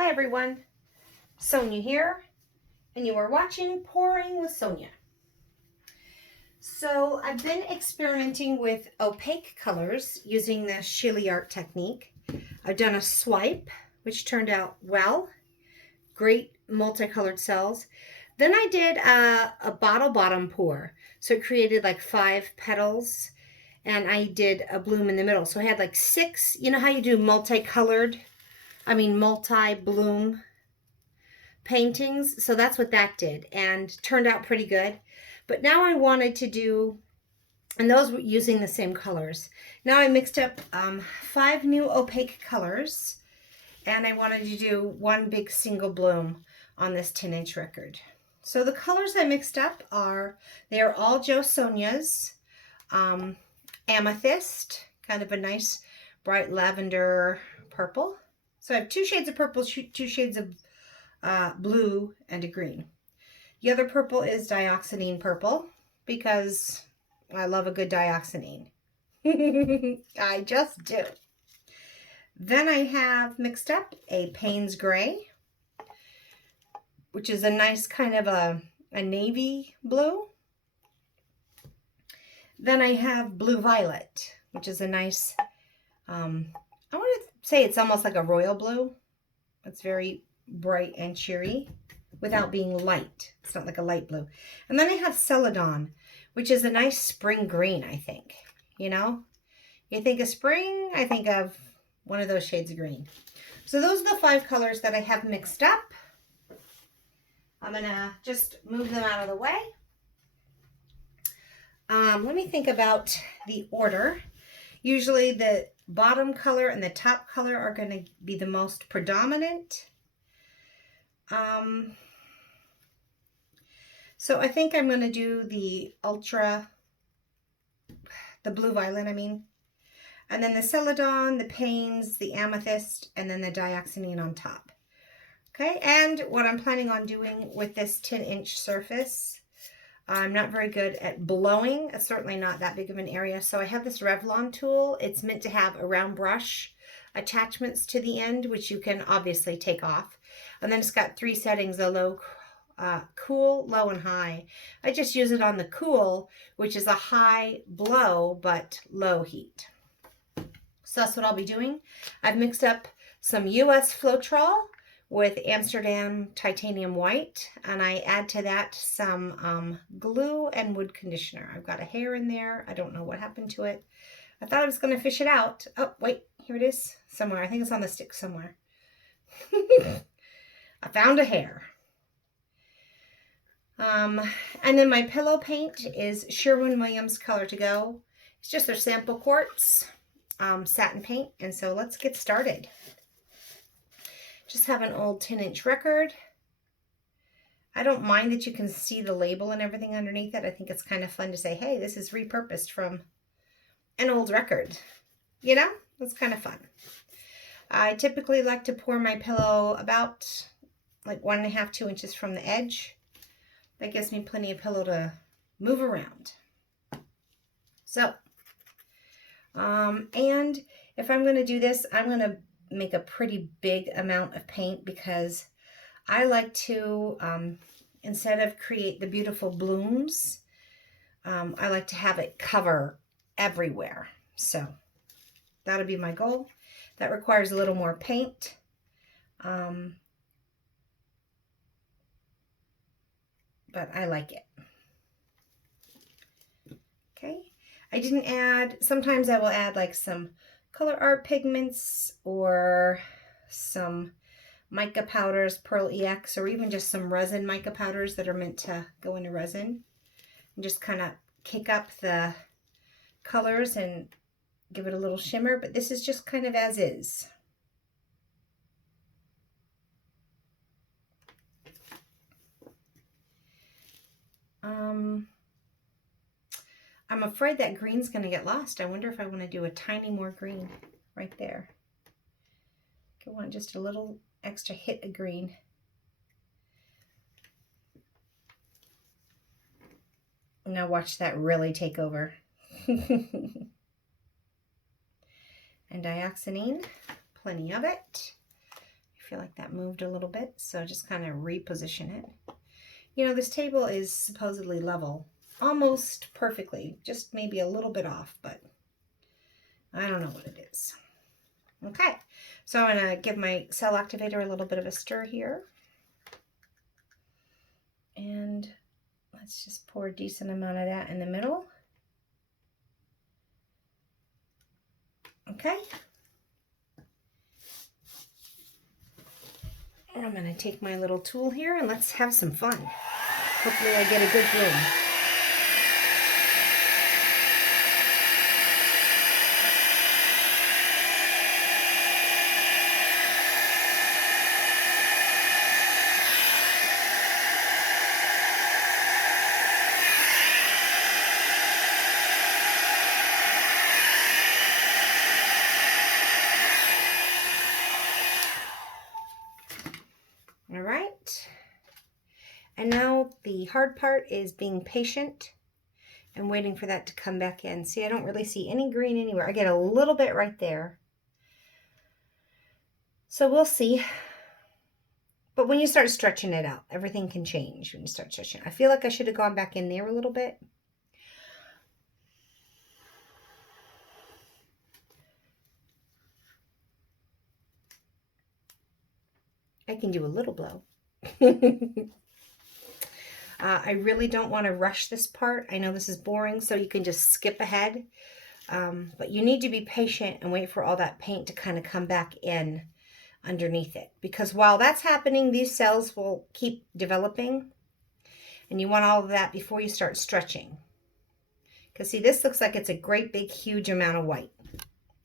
Hi everyone, Sonia here, and you are watching Pouring with Sonia. So I've been experimenting with opaque colors using the Shealy Art technique. I've done a swipe, which turned out well, great multicolored cells. Then I did a bottle bottom pour, so it created like 5 petals, and I did a bloom in the middle. So I had like 6, you know how you do multi-bloom paintings. So that's what that did and turned out pretty good. But now I wanted to do, and those were using the same colors. Now I mixed up 5 new opaque colors, and I wanted to do one big single bloom on this 10-inch record. So the colors I mixed up they are all Jo Sonia's. Amethyst, kind of a nice bright lavender purple. So I have 2 shades of purple, 2 shades of blue, and a green. The other purple is dioxazine purple because I love a good dioxazine. I just do. Then I have mixed up a Payne's Gray, which is a nice kind of a navy blue. Then I have Blue Violet, which is a nice, I want to say it's almost like a royal blue. It's very bright and cheery without being light. It's not like a light blue. And then I have Celadon, which is a nice spring green, I think. You know, you think of spring, I think of one of those shades of green. So those are the 5 colors that I have mixed up. I'm gonna just move them out of the way. Let me think about the order. Usually the bottom color and the top color are going to be the most predominant. So I think I'm going to do the Blue Violet, and then the Celadon, the Payne's, the Amethyst, and then the Dioxazine on top. Okay, and what I'm planning on doing with this 10-inch surface, I'm not very good at blowing. It's certainly not that big of an area. So I have this Revlon tool. It's meant to have a round brush attachments to the end, which you can obviously take off. And then it's got 3 settings, a low, cool, low, and high. I just use it on the cool, which is a high blow, but low heat. So that's what I'll be doing. I've mixed up some US Floetrol with Amsterdam Titanium White, and I add to that some glue and wood conditioner. I've got a hair in there. I don't know what happened to it. I thought I was going to fish it out. Oh, wait, here it is somewhere. I think it's on the stick somewhere. I found a hair. And then my pillow paint is Sherwin-Williams Color to Go. It's just their sample quartz satin paint, and so let's get started. Just have an old 10-inch record. I don't mind that you can see the label and everything underneath it. I think it's kind of fun to say, hey, this is repurposed from an old record. You know, that's kind of fun. I typically like to pour my pillow about like 1.5 to 2 inches from the edge. That gives me plenty of pillow to move around. So, and if I'm going to do this, I'm going to make a pretty big amount of paint because I like to, instead of create the beautiful blooms, I like to have it cover everywhere. So that'll be my goal. That requires a little more paint. But I like it. Okay. I didn't add, sometimes I will add like some Color Art pigments or some mica powders, Pearl EX, or even just some resin mica powders that are meant to go into resin. And just kind of kick up the colors and give it a little shimmer, but this is just kind of as is. I'm afraid that green's going to get lost. I wonder if I want to do a tiny more green right there. I want just a little extra hit of green. Now watch that really take over. And dioxazine, plenty of it. feel like that moved a little bit, so just kind of reposition it. You know, this table is supposedly level, almost perfectly, just maybe a little bit off, but I don't know what it is. Okay, so I'm going to give my cell activator a little bit of a stir here. And let's just pour a decent amount of that in the middle. Okay. And I'm going to take my little tool here and let's have some fun. Hopefully I get a good bloom. All right. And now the hard part is being patient and waiting for that to come back in. See, I don't really see any green anywhere. I get a little bit right there. So we'll see. But when you start stretching it out, everything can change when you start stretching. I feel like I should have gone back in there a little bit. I can do a little blow. I really don't want to rush this part. I know this is boring, so you can just skip ahead. But you need to be patient and wait for all that paint to kind of come back in underneath it. Because while that's happening, these cells will keep developing. And you want all of that before you start stretching. Because see, this looks like it's a great big huge amount of white,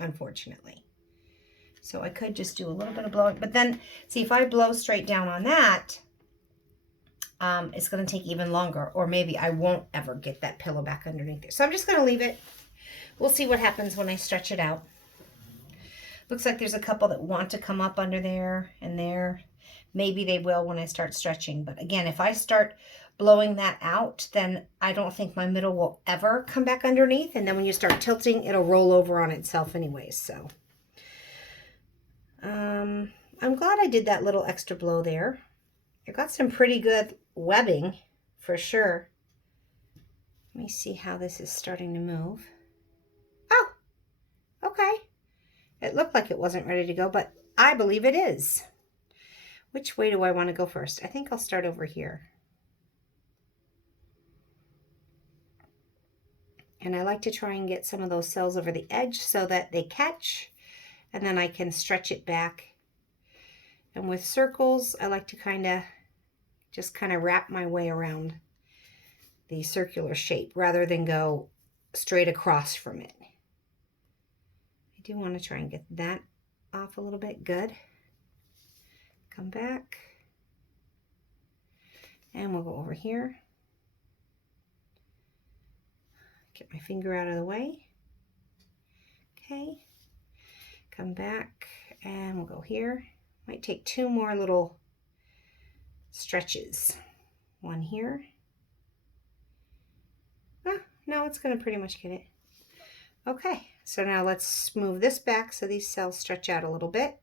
unfortunately. So I could just do a little bit of blowing. But then, see, if I blow straight down on that, it's going to take even longer. Or maybe I won't ever get that pillow back underneath there. So I'm just going to leave it. We'll see what happens when I stretch it out. Looks like there's a couple that want to come up under there and there. Maybe they will when I start stretching. But again, if I start blowing that out, then I don't think my middle will ever come back underneath. And then when you start tilting, it'll roll over on itself anyways. So I'm glad I did that little extra blow there. I got some pretty good webbing for sure. Let me see how this is starting to move. Oh, okay. It looked like it wasn't ready to go, but I believe it is. Which way do I want to go first? I think I'll start over here. And I like to try and get some of those cells over the edge so that they catch, and then I can stretch it back. And with circles, I like to just kind of wrap my way around the circular shape rather than go straight across from it. I do want to try and get that off a little bit. Good. Come back. And we'll go over here. Get my finger out of the way. Okay. Come back and we'll go here. Might take two more little stretches. One here. No, it's going to pretty much get it. Okay, so now let's move this back so these cells stretch out a little bit.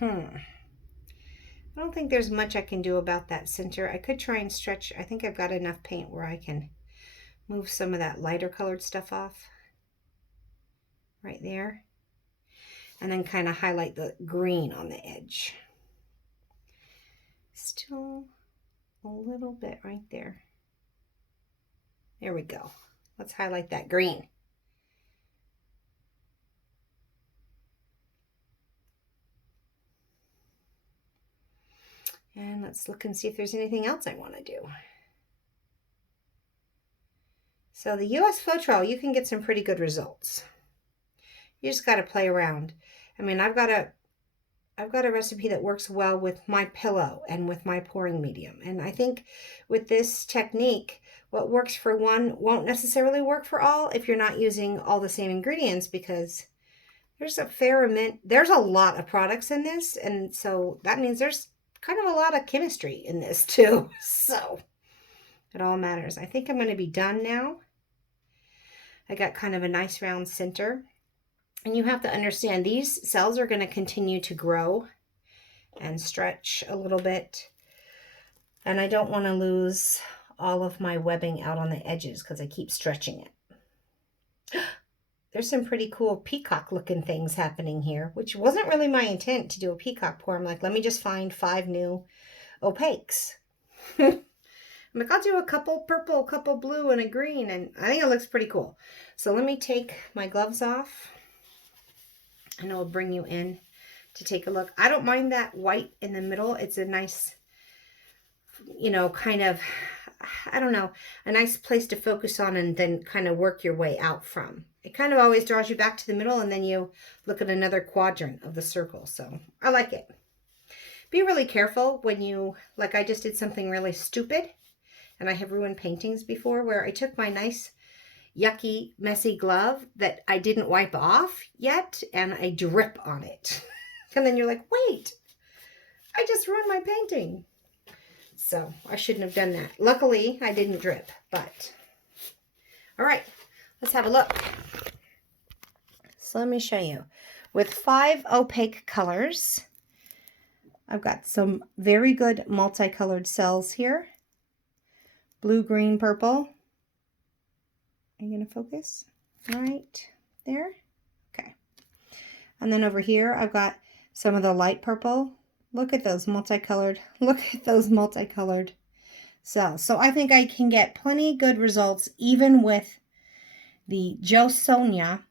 I don't think there's much I can do about that center. I could try and stretch. I think I've got enough paint where I can move some of that lighter colored stuff off. Right there. And then kind of highlight the green on the edge. Still a little bit right there. There we go. Let's highlight that green. And let's look and see if there's anything else I want to do. So the US Floetrol, you can get some pretty good results. You just got to play around. I mean, I've got a recipe that works well with my pillow and with my pouring medium. And I think with this technique, what works for one won't necessarily work for all if you're not using all the same ingredients, because there's there's a lot of products in this. And so that means there's kind of a lot of chemistry in this too. So, It all matters. I think I'm going to be done now. I got kind of a nice round center. And you have to understand these cells are going to continue to grow and stretch a little bit. And I don't want to lose all of my webbing out on the edges because I keep stretching it. There's some pretty cool peacock looking things happening here, which wasn't really my intent to do a peacock pour. I'm like, let me just find 5 new opaques. I'm like, I'll do a couple purple, a couple blue, and a green, and I think it looks pretty cool. So let me take my gloves off, and I'll bring you in to take a look. I don't mind that white in the middle. It's a nice, you know, kind of, I don't know, a nice place to focus on and then kind of work your way out from. It kind of always draws you back to the middle, and then you look at another quadrant of the circle. So I like it. Be really careful when you, like I just did something really stupid, and I have ruined paintings before where I took my nice, yucky, messy glove that I didn't wipe off yet, and I drip on it. And then you're like, wait, I just ruined my painting. So I shouldn't have done that. Luckily, I didn't drip, but all right, let's have a look. So let me show you. With 5 opaque colors, I've got some very good multicolored cells here. Blue, green, purple. Are you going to focus? Right there. Okay. And then over here, I've got some of the light purple. Look at those multicolored. Look at those multicolored cells. So I think I can get plenty good results even with the Jo Sonja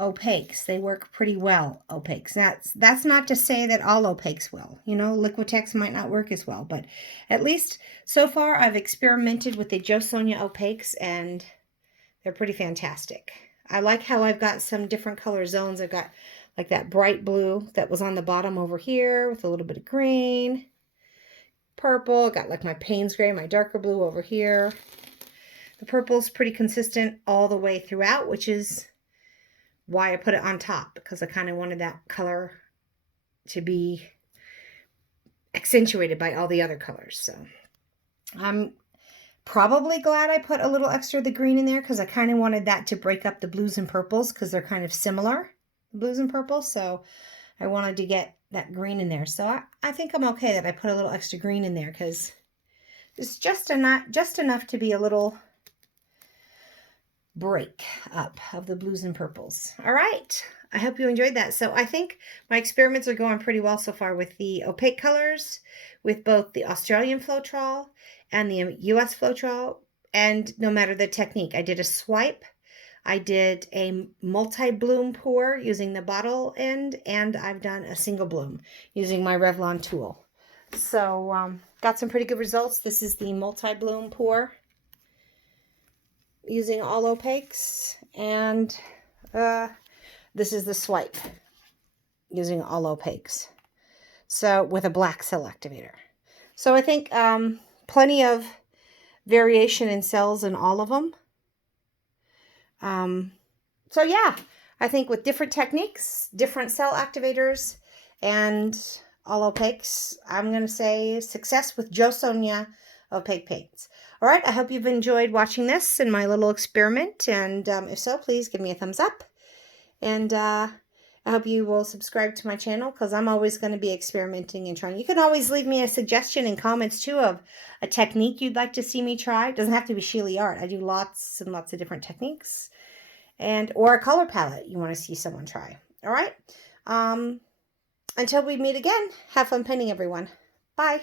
opaques. They work pretty well, opaques. That's not to say that all opaques will. You know, Liquitex might not work as well, but at least so far I've experimented with the Jo Sonja opaques and they're pretty fantastic. I like how I've got some different color zones. I've got like that bright blue that was on the bottom over here with a little bit of green, purple. Got like my Payne's gray, my darker blue over here. The purple's pretty consistent all the way throughout, which is why I put it on top, because I kind of wanted that color to be accentuated by all the other colors. So I'm probably glad I put a little extra of the green in there because I kind of wanted that to break up the blues and purples because they're kind of similar, blues and purples. So I wanted to get that green in there. So I think I'm okay that I put a little extra green in there because it's just enough to be a little break up of the blues and purples. All right. I hope you enjoyed that. So I think my experiments are going pretty well so far with the opaque colors, with both the Australian Floetrol and the US Floetrol, and no matter the technique. I did a swipe, I did a multi-bloom pour using the bottle end, and I've done a single bloom using my Revlon tool. So got some pretty good results. This is the multi-bloom pour using all opaques, and this is the swipe using all opaques, so with a black cell activator. So I think plenty of variation in cells in all of them. So yeah, I think with different techniques, different cell activators, and all opaques, I'm going to say success with Jo Sonja opaque paints. All right, I hope you've enjoyed watching this and my little experiment, and if so, please give me a thumbs up, and I hope you will subscribe to my channel because I'm always going to be experimenting and trying. You can always leave me a suggestion in comments too of a technique you'd like to see me try. It doesn't have to be Sheely art. I do lots and lots of different techniques, and or a color palette you want to see someone try. All right, until we meet again, have fun painting, everyone. Bye.